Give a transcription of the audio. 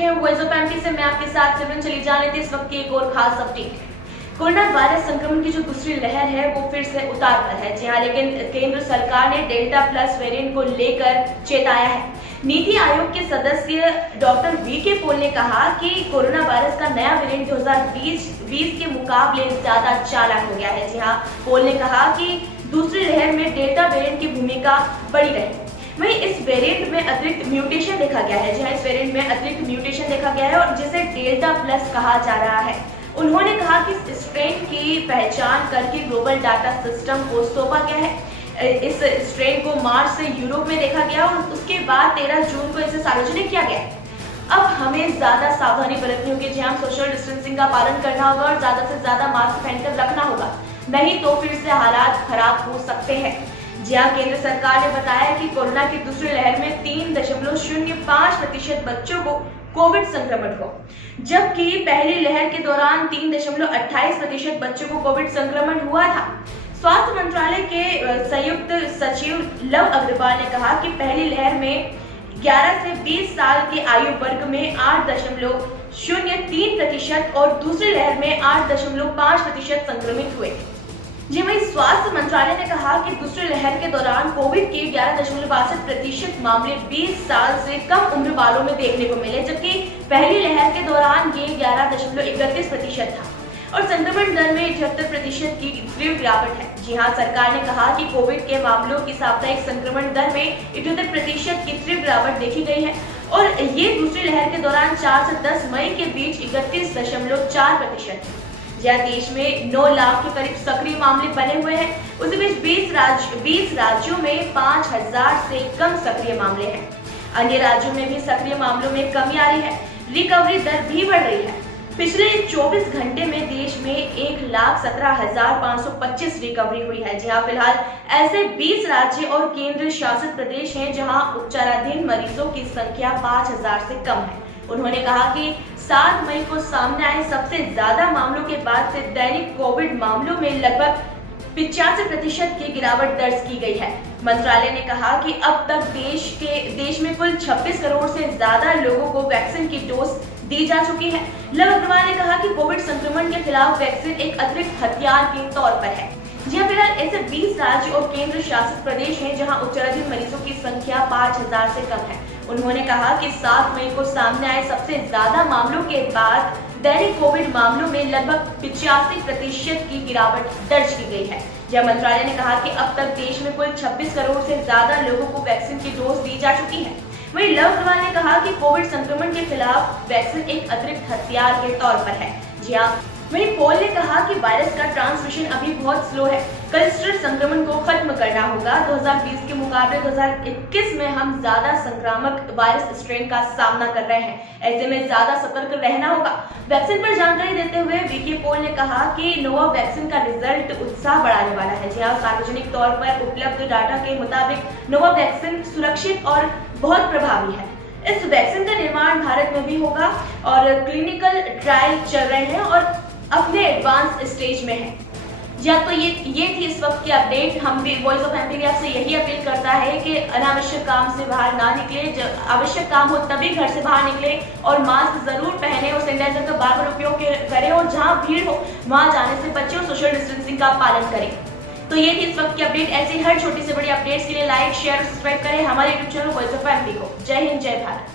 चुके हैं voice of MP से। मैं आपके साथ सिमरन। चली जाने थी इस वक्त की एक और खास अपडेट। कोरोना वायरस संक्रमण की जो दूसरी लहर है वो फिर से उतार पर है। जी हाँ, लेकिन केंद्र सरकार ने डेल्टा प्लस वेरिएंट को लेकर चेताया है। नीति आयोग के सदस्य डॉक्टर वीके पॉल ने कहा कि कोरोना वायरस का नया वेरिएंट 2020 के मुकाबले ज्यादा चालाक हो गया है। जी हाँ, पॉल ने कहा कि दूसरी लहर में डेल्टा वेरिएंट की भूमिका बड़ी रही। वहीं इस वेरिएंट में अतिरिक्त म्यूटेशन देखा गया है। जी हाँ, इस वेरिएंट में अतिरिक्त म्यूटेशन देखा गया है और जिसे डेल्टा प्लस कहा जा रहा है। उन्होंने कहा कि इस स्ट्रेन की पहचान करके ग्लोबल डाटा सिस्टम को सौंपा गया है। इस स्ट्रेन को मार्च से यूरोप में देखा गया और उसके बाद 13 जून को इसे सार्वजनिक किया गया। अब हमें ज्यादा सावधानी बरतनी होगी। जी हाँ, सोशल डिस्टेंसिंग का पालन करना होगा और ज्यादा से ज्यादा मास्क पहनकर रखना होगा, नहीं तो फिर से हालात खराब हो सकते हैं। जी हाँ, केंद्र सरकार ने बताया कि कोरोना की दूसरी लहर में 3.05% बच्चों को कोविड संक्रमण हो, जबकि पहली लहर के दौरान 3.28% बच्चों को कोविड संक्रमण हुआ था। स्वास्थ्य मंत्रालय के संयुक्त सचिव लव अग्रवाल ने कहा कि पहली लहर में 11 से 20 साल के आयु वर्ग में 8.03% और दूसरी लहर में 8.5% संक्रमित हुए। जी वहीं स्वास्थ्य मंत्रालय ने कहा कि दूसरी लहर के दौरान कोविड के 11.62% मामले 20 साल से कम उम्र वालों में देखने को मिले, जबकि पहली लहर के दौरान ये 11.31% था और संक्रमण दर में 78% की तीव्र गिरावट है। जी हाँ, सरकार ने कहा कि कोविड के मामलों की साप्ताहिक संक्रमण दर में 78% की तीव्र गिरावट देखी गई है और ये दूसरी लहर के दौरान 4 से 10 मई के बीच 31.4% थी। जहाँ देश में 9 लाख के करीब सक्रिय मामले बने हुए हैं, उसी बीच 20 राज्यों में 5000 से कम सक्रिय मामले हैं। अन्य राज्यों में भी सक्रिय मामलों में कमी आ रही है, रिकवरी दर भी बढ़ रही है। पिछले 24 घंटे में देश में 1,17,525 रिकवरी हुई है। जहाँ फिलहाल ऐसे 20 राज्य और केंद्र शासित प्रदेश हैं जहाँ उपचाराधीन मरीजों की संख्या 5000 से कम है। उन्होंने कहा कि 7 मई को सामने आए सबसे ज्यादा मामलों के बाद से दैनिक कोविड मामलों में लगभग 85% की गिरावट दर्ज की गई है। मंत्रालय ने कहा कि अब तक देश में कुल 26 करोड़ से ज्यादा लोगों को वैक्सीन की डोज दी जा चुकी है। लव अग्रवाल ने कहा कि कोविड संक्रमण के खिलाफ वैक्सीन एक अतिरिक्त हथियार के तौर पर है। जी फिलहाल ऐसे 20 राज्य और केंद्र शासित प्रदेश हैं जहां उपचाराधीन मरीजों की संख्या 5000 से कम है। उन्होंने कहा कि 7 मई को सामने आए सबसे ज्यादा मामलों के बाद दैनिक कोविड मामलों में लगभग 85% की गिरावट दर्ज की गई है। यह मंत्रालय ने कहा कि अब तक देश में कुल 26 करोड़ से ज्यादा लोगों को वैक्सीन की डोज दी जा चुकी है। वहीं लव अग्रवाल ने कहा कि कोविड संक्रमण के खिलाफ वैक्सीन एक अतिरिक्त हथियार के तौर पर है। जी हाँ, वहीं पॉल ने कहा कि वायरस का ट्रांसमिशन अभी बहुत स्लो है, क्लस्टर संक्रमण को खत्म करना होगा। 2020 के मुकाबले 2021 में हम ज्यादा संक्रामक वायरस स्ट्रेन का सामना कर रहे हैं, ऐसे में ज्यादा सतर्क रहना होगा। वैक्सीन पर जानकारी देते हुए वीके पॉल ने कहा कि नोवा वैक्सीन का रिजल्ट उत्साह बढ़ाने वाला है। जी हाँ, सार्वजनिक तौर पर उपलब्ध डाटा के मुताबिक नोवा वैक्सीन सुरक्षित और बहुत प्रभावी है। इस वैक्सीन का निर्माण भारत में भी होगा और क्लिनिकल ट्रायल चल रहे हैं और अपने एडवांस स्टेज में है। या तो ये थी इस वक्त की अपडेट। हम भी वॉइस ऑफ एमपी आपसे यही अपील करता है कि अनावश्यक काम से बाहर ना निकले, जब आवश्यक काम हो तभी घर से बाहर निकले और मास्क जरूर पहने और सैनिटाइजर का बार बार उपयोग करें और जहां भीड़ हो वहां जाने से बचें और सोशल डिस्टेंसिंग का पालन करें। तो ये थी इस वक्त की अपडेट। ऐसी हर छोटी से बड़ी अपडेट्स के लिए लाइक, शेयर और सब्सक्राइब करें हमारे YouTube channel voice of MP को। जय हिंद, जय भारत।